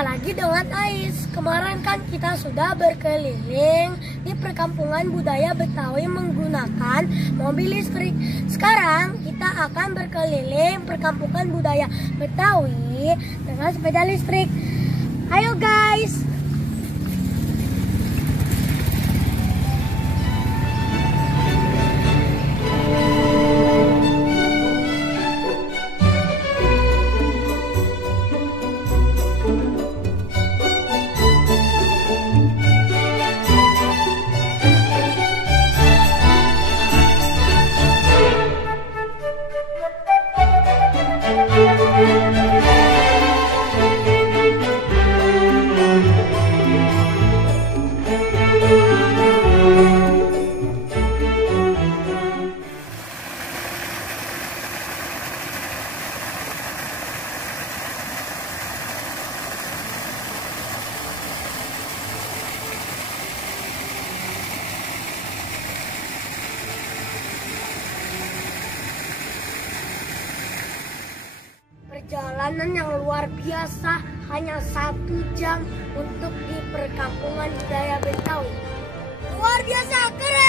Jumpa lagi dengan Ais. Kemarin kan kita sudah berkeliling di perkampungan budaya Betawi menggunakan mobil listrik. Sekarang kita akan berkeliling perkampungan budaya Betawi dengan sepeda listrik. Ayo guys. Perjalanan yang luar biasa, hanya 1 jam untuk di perkampungan budaya Betawi. Luar biasa, keren!